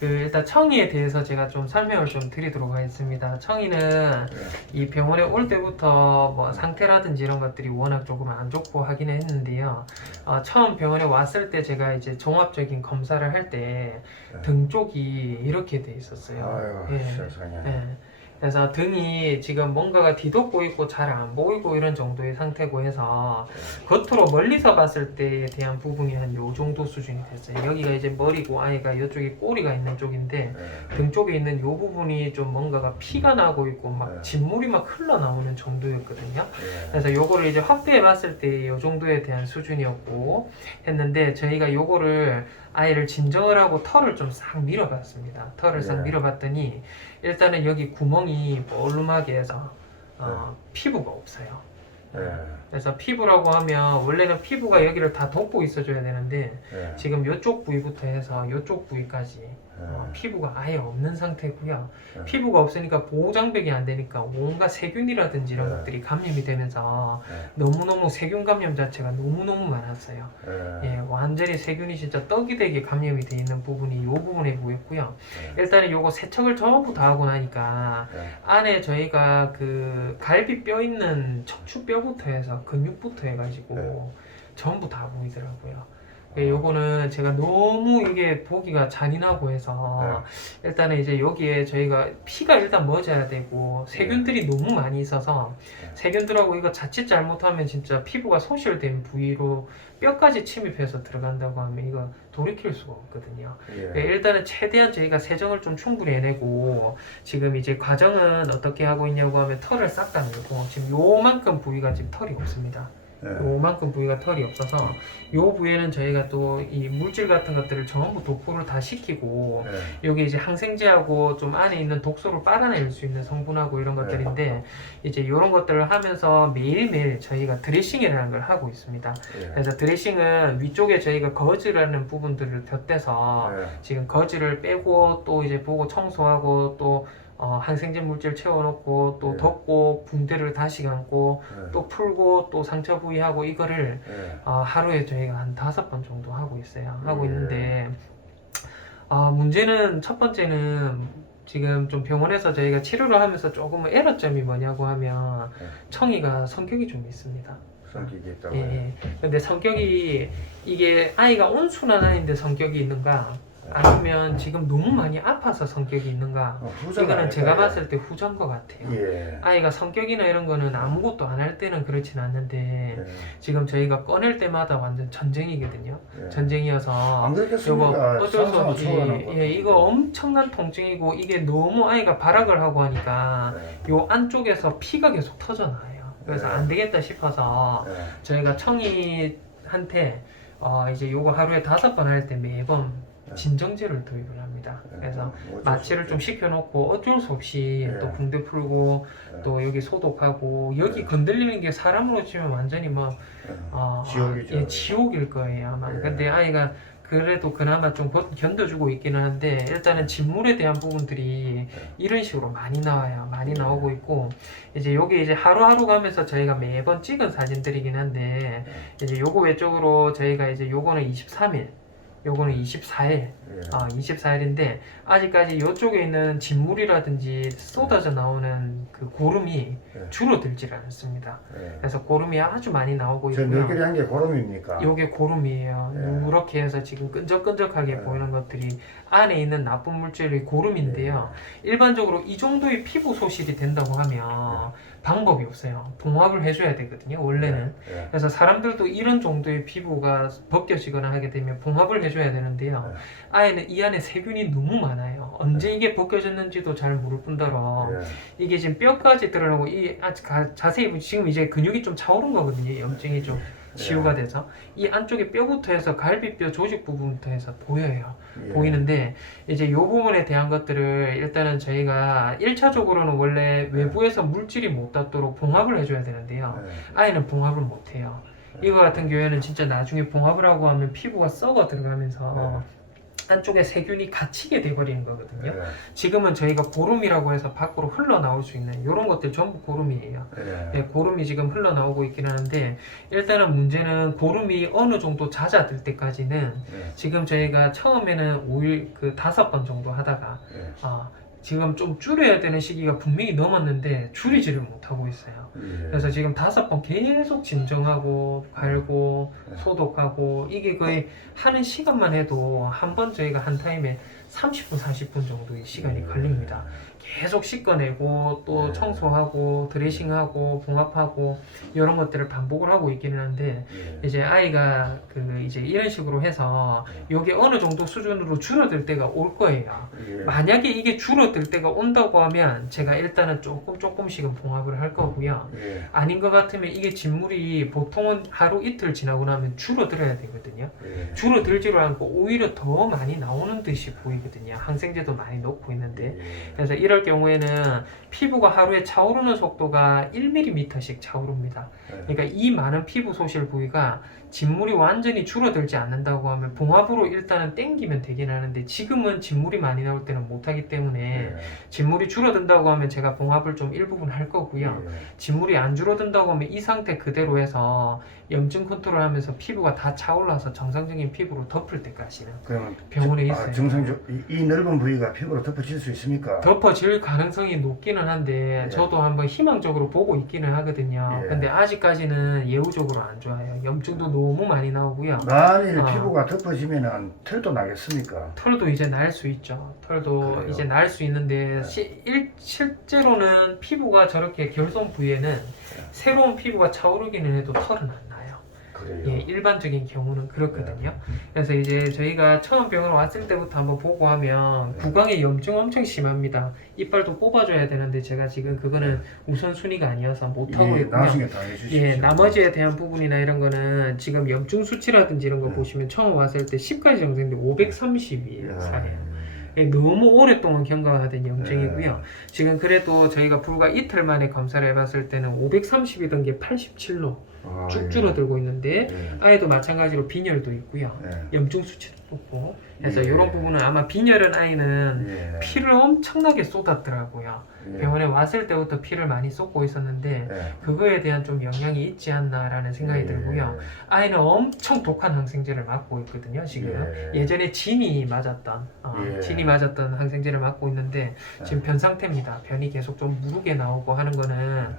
일단 청이에 대해서 제가 좀 설명을 좀 드리도록 하겠습니다. 청이는 이 병원에 올 때부터 뭐 상태라든지 이런 것들이 워낙 조금 안 좋고 하기는 했는데요. 처음 병원에 왔을 때 제가 이제 종합적인 검사를 할 때 등 쪽이 이렇게 돼 있었어요. 아유, 세상에. 예. 그래서 등이 지금 뭔가가 뒤덮고 있고 잘 안 보이고 이런 정도의 상태고 해서 겉으로 멀리서 봤을 때에 대한 부분이 한 요 정도 수준이 됐어요. 여기가 이제 머리고 아이가 이쪽에 꼬리가 있는 쪽인데 등 쪽에 있는 요 부분이 좀 뭔가가 피가 나고 있고 막 진물이 막 흘러나오는 정도였거든요. 그래서 요거를 이제 확대해 봤을 때 요 정도에 대한 수준이었고 했는데 저희가 요거를 아이를 진정을 하고 털을 좀 싹 밀어봤습니다. 털을 싹 밀어봤더니 일단은 여기 구멍이 볼륨하게 해서 피부가 없어요. 그래서 피부라고 하면 원래는 피부가 여기를 다 덮고 있어줘야 되는데 지금 이쪽 부위부터 해서 이쪽 부위까지 피부가 아예 없는 상태고요. 피부가 없으니까 보호장벽이 안 되니까 온갖 세균이라든지 이런 것들이 감염이 되면서 너무너무 세균 감염 자체가 너무너무 많았어요. 예, 완전히 세균이 진짜 떡이 되게 감염이 돼 있는 부분이 이 부분에 보였고요. 일단은 요거 세척을 전부 다 하고 나니까 안에 저희가 그 갈비뼈 있는 척추뼈부터 해서 근육부터 해가지고 전부 다 보이더라고요. 요거는 제가 너무 이게 보기가 잔인하고 해서 일단은 이제 여기에 저희가 피가 일단 멎어야 되고 세균들이 너무 많이 있어서 세균들하고 이거 자칫 잘못하면 진짜 피부가 소실된 부위로 뼈까지 침입해서 들어간다고 하면 이거 돌이킬 수가 없거든요. 일단은 최대한 저희가 세정을 좀 충분히 해내고 지금 이제 과정은 어떻게 하고 있냐고 하면 털을 싹 다 내고 지금 요만큼 부위가 지금 털이 없습니다. 요만큼 부위가 털이 없어서 요 부위에는 저희가 또 이 물질 같은 것들을 전부 도포를 다 시키고 여기 이제 항생제하고 좀 안에 있는 독소를 빨아낼 수 있는 성분하고 이런 것들인데 이제 이런 것들을 하면서 매일매일 저희가 드레싱이라는 걸 하고 있습니다. 그래서 드레싱은 위쪽에 저희가 거즈라는 부분들을 덧대서 지금 거즈를 빼고 또 이제 보고 청소하고 또 항생제 물질 채워놓고 또 덮고 붕대를 다시 감고 또 풀고 또 상처 부위하고 이거를 하루에 저희가 한 5번 정도 하고 있어요. 하고 있는데 문제는 첫 번째는 지금 좀 병원에서 저희가 치료를 하면서 조금 에러점이 뭐냐고 하면 청이가 성격이 좀 있습니다. 성격이 있다고. 근데 성격이 이게 아이가 온순한 아이인데 성격이 있는가? 아니면 지금 너무 많이 아파서 성격이 있는가? 이거는 제가 봤을 때 후자인 것 같아요. 아이가 성격이나 이런 거는 아무것도 안 할 때는 그렇진 않는데 지금 저희가 꺼낼 때마다 완전 전쟁이거든요. 전쟁이어서 이거 어쩔 수 없이 이거 엄청난 통증이고 이게 너무 아이가 발악을 하고 하니까 요 안쪽에서 피가 계속 터져나와요. 그래서 안 되겠다 싶어서 저희가 청이한테 이제 요거 하루에 5번 할 때 매번 진정제를 도입을 합니다. 그래서 마취를 좀 시켜놓고 어쩔 수 없이 또 붕대 풀고 또 여기 소독하고 여기 건들리는 게 사람으로 치면 완전히 뭐 지옥이죠. 지옥일 거예요 아마. 근데 아이가 그래도 그나마 좀 견뎌주고 있기는 한데 일단은 진물에 대한 부분들이 이런 식으로 많이 나와요. 많이 나오고 있고 이제 요게 이제 하루하루 가면서 저희가 매번 찍은 사진들이긴 한데 이제 요거 외적으로 저희가 이제 요거는 23일 요거는 24일 24일인데 아직까지 이쪽에 있는 진물이라든지 쏟아져 나오는 그 고름이 줄어들질 않습니다. 그래서 고름이 아주 많이 나오고 있고요. 너희들이 한 게 고름입니까? 요게 고름이에요. 누렇게 해서 지금 끈적끈적하게 보이는 것들이 안에 있는 나쁜 물질이 고름인데요. 일반적으로 이 정도의 피부 소실이 된다고 하면 방법이 없어요. 봉합을 해줘야 되거든요. 원래는. 그래서 사람들도 이런 정도의 피부가 벗겨지거나 하게 되면 봉합을 해줘야 되는데요. 아이는 이 안에 세균이 너무 많아요. 언제 이게 벗겨졌는지도 잘 모를 뿐더러 이게 지금 뼈까지 들어가고 자세히 지금 이제 근육이 좀 차오른 거거든요. 염증이 좀 치유가 돼서 이 안쪽에 뼈부터 해서 갈비뼈 조직 부분부터 해서 보여요. 보이는데 이제 이 부분에 대한 것들을 일단은 저희가 1차적으로는 원래 외부에서 물질이 못 닿도록 봉합을 해줘야 되는데요. 아이는 봉합을 못 해요. 이거 같은 경우에는 진짜 나중에 봉합을 하고 하면 피부가 썩어 들어가면서 안쪽에 세균이 갇히게 돼버리는 거거든요. 예. 지금은 저희가 고름이라고 해서 밖으로 흘러나올 수 있는 이런 것들 전부 고름이에요. 예. 고름이 지금 흘러나오고 있긴 하는데 일단은 문제는 고름이 어느 정도 잦아들 때까지는 예. 지금 저희가 처음에는 5일 그 5번 정도 하다가 예. 지금 좀 줄여야 되는 시기가 분명히 넘었는데 줄이지를 못하고 있어요. 예. 그래서 지금 5번 계속 진정하고 갈고 예. 소독하고 이게 거의 하는 시간만 해도 한 번 저희가 한 타임에 30분 40분 정도의 시간이 걸립니다. 계속 씻어내고 또 예. 청소하고 드레싱하고 봉합하고 이런 것들을 반복을 하고 있기는 한데 예. 이제 아이가 그 이제 이런 식으로 해서 이게 어느 정도 수준으로 줄어들 때가 올 거예요. 예. 만약에 이게 줄어들 때가 온다고 하면 제가 일단은 조금씩은 봉합을 할 거고요. 예. 아닌 것 같으면 이게 진물이 보통은 하루 이틀 지나고 나면 줄어들어야 되거든요. 예. 줄어들지를 않고 오히려 더 많이 나오는 듯이 보이거든요. 항생제도 많이 넣고 있는데 예. 그래서 이럴 경우에는 피부가 하루에 차오르는 속도가 1mm씩 차오릅니다. 그러니까 이 많은 피부 소실 부위가 진물이 완전히 줄어들지 않는다고 하면 봉합으로 일단은 땡기면 되긴 하는데 지금은 진물이 많이 나올 때는 못하기 때문에 예. 진물이 줄어든다고 하면 제가 봉합을 좀 일부분 할 거고요. 예. 진물이 안 줄어든다고 하면 이 상태 그대로 해서 염증 컨트롤 하면서 피부가 다 차올라서 정상적인 피부로 덮을 때까지는 그러면 병원에 있어요. 정상적 이 넓은 부위가 피부로 덮어질 수 있습니까? 덮어질 가능성이 높기는 한데 예. 저도 한번 희망적으로 보고 있기는 하거든요. 예. 근데 아직까지는 예후적으로 안 좋아요. 염증도 너무 많이 나오고요. 만일 피부가 덮어지면은 털도 나겠습니까? 털도 이제 날 수 있죠. 털도 그래요? 이제 날 수 있는데 네. 실제로는 피부가 저렇게 결손 부위에는 새로운 피부가 차오르기는 해도 털은 안 나요. 그래요. 예, 일반적인 경우는 그렇거든요. 그래서 이제 저희가 처음 병원 왔을 때부터 한번 보고 하면 구강에 염증 엄청 심합니다. 이빨도 뽑아줘야 되는데 제가 지금 그거는 우선순위가 아니어서 못하고 예, 있고요. 나중에 다 해주십시오. 예, 나머지에 대한 부분이나 이런 거는 지금 염증 수치라든지 이런 거 네. 보시면 처음 왔을 때 10까지 정도인데 530이에요, 예. 살에. 예, 너무 오랫동안 경과하던 염증이고요. 예. 지금 그래도 저희가 불과 이틀 만에 검사를 해봤을 때는 530이던 게 87로 쭉 예. 줄어들고 있는데 예. 아이도 마찬가지로 빈혈도 있고요. 예. 염증 수치도 높고 그래서 예. 이런 부분은 아마 빈혈은 아이는 예. 피를 엄청나게 쏟았더라고요. 예. 병원에 왔을 때부터 피를 많이 쏟고 있었는데 예. 그거에 대한 좀 영향이 있지 않나라는 생각이 들고요. 아이는 엄청 독한 항생제를 맞고 있거든요. 지금 예. 예전에 진이 맞았던 예. 진이 맞았던 항생제를 맞고 있는데 지금 변 상태입니다. 변이 계속 좀 무르게 나오고 하는 거는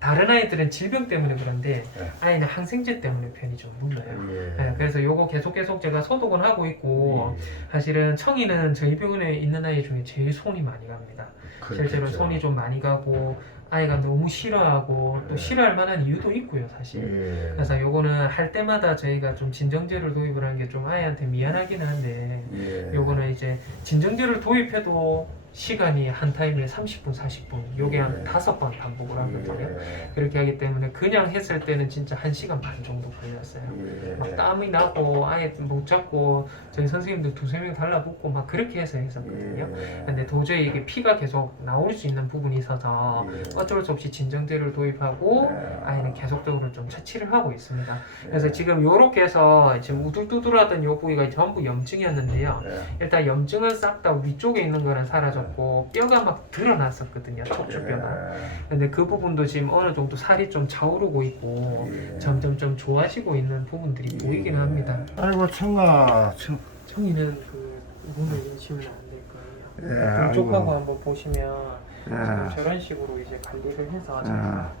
다른 아이들은 질병 때문에 그런데 예. 아이는 항생제 때문에 변이 좀 물러요. 예. 네, 그래서 요거 계속 제가 소독은 하고 있고 예. 사실은 청이는 저희 병원에 있는 아이 중에 제일 손이 많이 갑니다. 실제로 그렇겠죠. 손이 좀 많이 가고 아이가 너무 싫어하고 또 예. 싫어할 만한 이유도 있고요, 사실. 예. 그래서 요거는 할 때마다 저희가 좀 진정제를 도입을 하는 게 좀 아이한테 미안하긴 한데 예. 요거는 이제 진정제를 도입해도 시간이 한 타임에 30분, 40분 요게 한 예. 5번 반복을 하거든요. 예. 그렇게 하기 때문에 그냥 했을 때는 진짜 1시간 반 정도 걸렸어요. 예. 막 땀이 나고 아예 못 잡고 저희 선생님들 2-3명 달라붙고 막 그렇게 해서 했었거든요. 예. 근데 도저히 이게 피가 계속 나올 수 있는 부분이 있어서 예. 어쩔 수 없이 진정제를 도입하고 아이는 계속적으로 좀 처치를 하고 있습니다. 그래서 지금 요렇게 해서 지금 우둘두둘하던 요 부위가 전부 염증이었는데요. 예. 일단 염증은 싹 다 위쪽에 있는 거는 사라졌고 뼈가 막 드러났었거든요. 척추뼈가. 근데 그 부분도 지금 어느 정도 살이 좀 차오르고 있고 예. 점점 좀 좋아지고 있는 부분들이 보이기는 합니다. 아이고 청아 청이는 그 문을 여시면 안 될 거예요. 예. 왼쪽하고 아이고. 한번 보시면 지금 예. 저런 식으로 이제 관리를 해서 예. 제가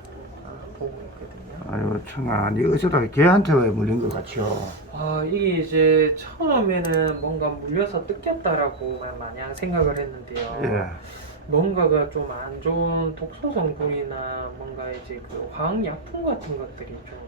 보고 있거든요. 아이고 청아 니 어쩌다 걔한테 왜 물린 것 같죠? 이게 이제 처음에는 뭔가 물려서 뜯겼다라고 마냥 생각을 했는데요. 예. 뭔가가 좀 안 좋은 독소 성분이나 뭔가 이제 그 화학약품 같은 것들이 좀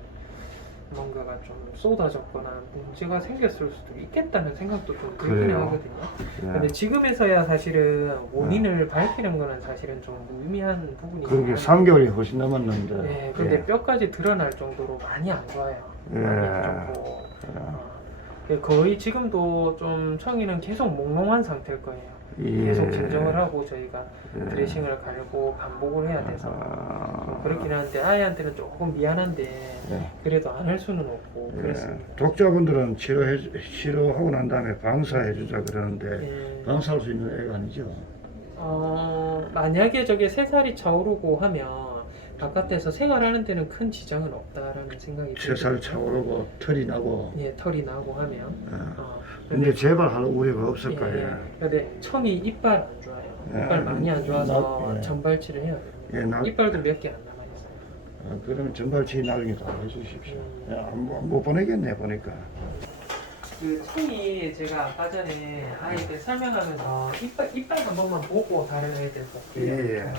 뭔가가 좀 쏟아졌거나 문제가 생겼을 수도 있겠다는 생각도 좀 들긴 그래요? 하거든요. 예. 근데 지금에서야 사실은 원인을 밝히는 거는 사실은 좀 무의미한 부분이 그러게 있거든요. 3개월이 훨씬 넘었는데. 네, 근데 뼈까지 드러날 정도로 많이 안 좋아요. 예. 많이 안 좋고. 거의 지금도 좀 청이는 계속 몽롱한 상태일 거예요. 계속 진정을 하고 저희가 드레싱을 갈고 반복을 해야 돼서 그렇긴 한데 아이한테는 조금 미안한데 네. 그래도 안 할 수는 없고 그렇습니다. 독자분들은 치료하고 난 다음에 방사해주자 그러는데 예. 방사할 수 있는 애가 아니죠. 만약에 저게 3살이 차오르고 하면 바깥에서 생활하는 데는 큰 지장은 없다라는 생각이 3살 차오르고 털이 나고. 예, 털이 나고 하면 근데 재발할 우려가 없을 예, 거예요. 근데 청이 이빨 안 좋아요. 이빨 많이 안 좋아서 전발치를 해야 돼요. 예, 이빨도 몇 개 안 남아있어요. 그러면 전발치 나중에 다 해주십시오. 못 보내겠네 보니까. 그 청이 제가 아까 전에 아이들 설명하면서 이빨 한 번만 보고 다른 애들 볼게요. 예.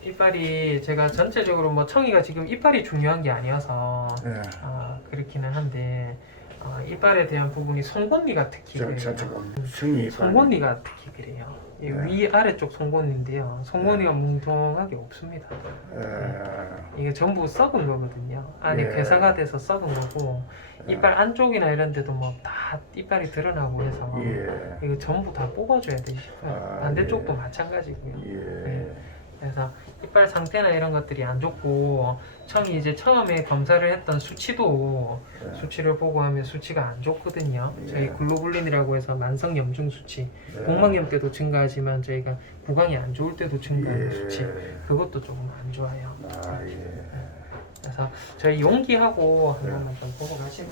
이빨이 제가 전체적으로 뭐 청이가 지금 이빨이 중요한 게 아니어서 예. 그렇기는 한데 이빨에 대한 부분이 송곳니가 특히 그래요. 청이 송곳니가 특히 그래요. 이 위 아래쪽 송곳니인데요. 송곳니가 뭉퉁하게 없습니다. 이게 전부 썩은 거거든요. 안에 예. 괴사가 돼서 썩은 거고 이빨 안쪽이나 이런 데도 뭐 다 이빨이 드러나고 해서 예. 이거 전부 다 뽑아줘야 되고 싶어요. 반대쪽도 마찬가지고요. 예. 그래서 이빨 상태나 이런 것들이 안 좋고 청이 이제 처음에 검사를 했던 수치도 수치를 보고 하면 수치가 안 좋거든요. 저희 글로불린이라고 해서 만성 염증 수치, 복막염 때도 증가하지만 저희가 구강이 안 좋을 때도 증가하는 수치, 그것도 조금 안 좋아요. 그래서 저희 용기하고 한 번만 좀 보고 가시면